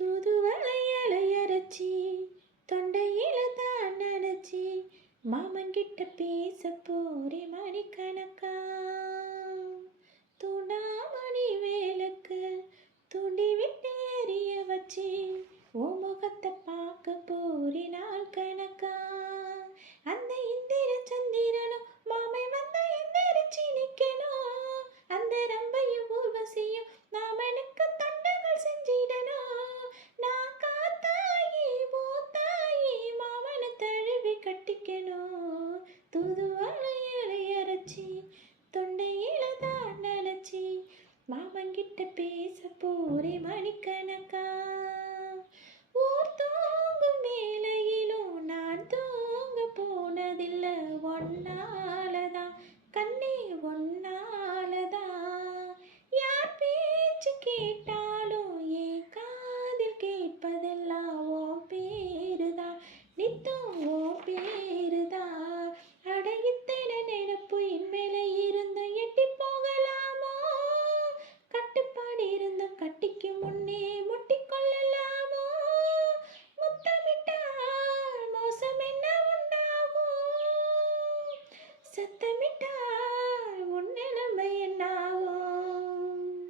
தூதுவளை இலையரைச்சி தொண்டையில தான் நினச்சி மாமன் கிட்ட பேச போறே மணிக்கணக்கா. போறே மணிக்கணக்கா? ஊர் தூங்கும் வேலையிலும் நான் தூங்க போனதில்ல ஒன்னாலதான் கண்ணே ஒன்னாலதான் யார் பேச்சு கேட்டா சத்தமிட்டார் உன் நிலைமை என்னாகும்?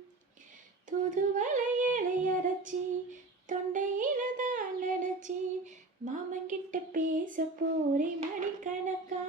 தூதுவளையலை அரைச்சி தொண்டையில தான் அடைச்சி மாமன் கிட்ட பேச போரே மணிக்கணக்கா.